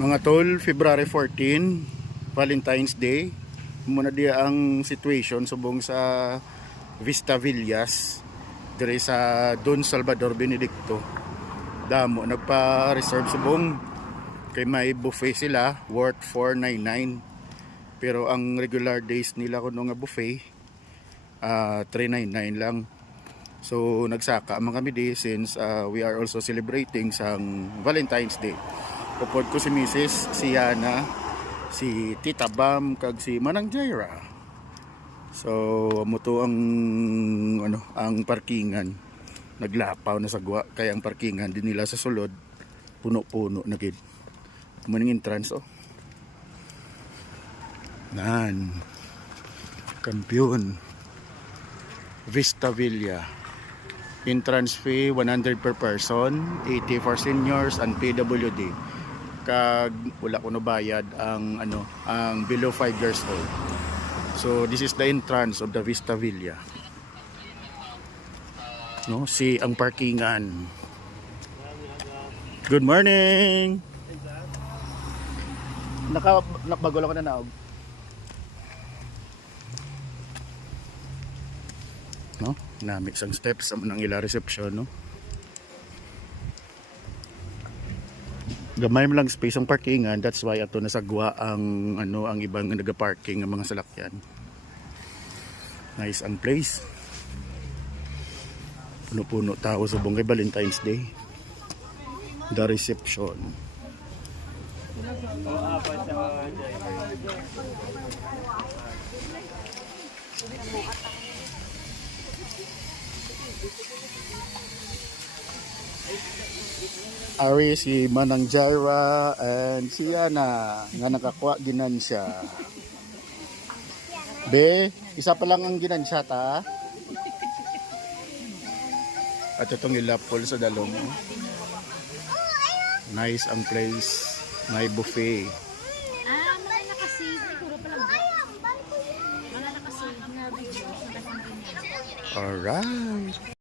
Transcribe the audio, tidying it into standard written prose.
Mga tol, February 14, Valentine's Day. Muna di ang situation subong sa Vista Villas dire sa Don Salvador Benedicto. Damo nagpa-reserve subong kay may buffet sila worth 499. Pero ang regular days nila kuno nga buffet 399 lang. So nagsaka man kami di since we are also celebrating sang Valentine's Day. Upod ko si Mrs., si Yana, si Tita Bam, kag si Manang Jaira. So muto ang ang parkingan. Naglapaw na sagwa kaya ang parkingan din nila sa sulod puno-puno na gid. Maning entrance oh. Nan. Kampiyon. Vista Villa. Entrance fee 100 per person, 80 for seniors and PWD. Kag wala ko no bayad ang ang below 5 years old. So this is the entrance of the Vista Villa. No, si ang parkingan. Good morning. Nakabago lang ko na naog. No, nami sang steps sa nang ila reception no. Gamay mo lang space ang parkingan, that's why ato nasagwa ang ang ibang naga-parking ng mga salakyan. Nice ang place. Puno-puno tao sa Bongay Valentine's Day. The reception. Ari si Manang Jaira and si Yana nga nakakuha ginansya. Be, isa pa lang ang ginansya ta. At itong ilapol sa dalong. Nice ang place. May buffet. Mga nakasave. Puro pa lang. Mga nakasave na video. Alright.